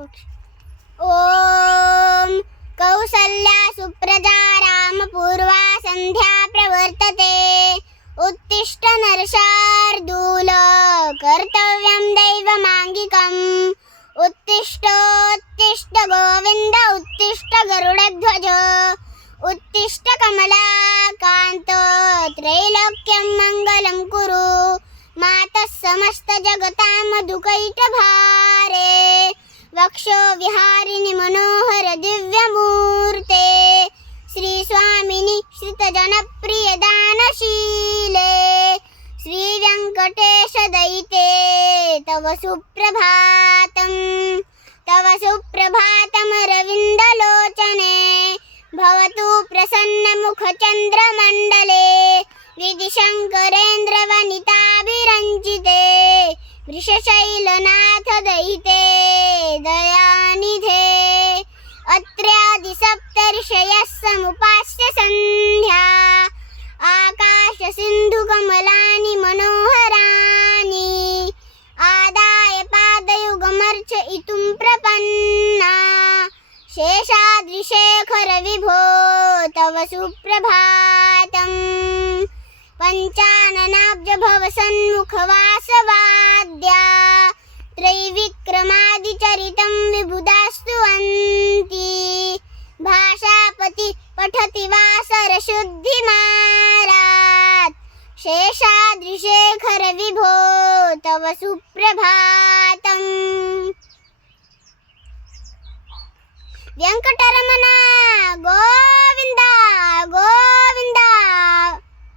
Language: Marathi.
ओम कौसल्या सुप्रजा रामपूर्वा संध्या प्रवर्तते उत्तिष्ठ नरशार्दूल कर्तव्यं दैवमांगिकम् उत्तिष्ठ गोविंद उत्तिष्ठ गरुडध्वज उत्तिष्ठ कमलाकांत त्रैलोक्यं मंगलं कुरु मातः समस्त जगतां दुःखैकभारे वक्षो विहारिणि मनोहर दिव्यमूर्ते श्री स्वामिनि श्रितजनप्रिय दानशीले श्री वेंकटेश दयिते तव सुप्रभातं रविन्दलोचने भवतु प्रसन्नमुखचन्द्रमण्डले विधिशङ्करेन्द्रवनिताभिरञ्जिते वृषशैलनाथ दयिते दयानिधे अत्र्यादिसप्तर्षयः समुपास्य सन्ध्या आकाशसिन्धुकमलानि मनोहराणि आदाय पादयुगमर्चयितुं प्रपन्ना शेषाद्रिशेखर विभो तव सुप्रभातम् पञ्चाननाब्ज भवसन्मुखवासवाद्या त्रैविक्रमादिचरितं विबुधास्तुवन्ति भाषापति पठति वासरशुद्धिमारात् शेषाद्रिशेखर विभो तव सुप्रभातम् वेंकटरमण गोविंदा गो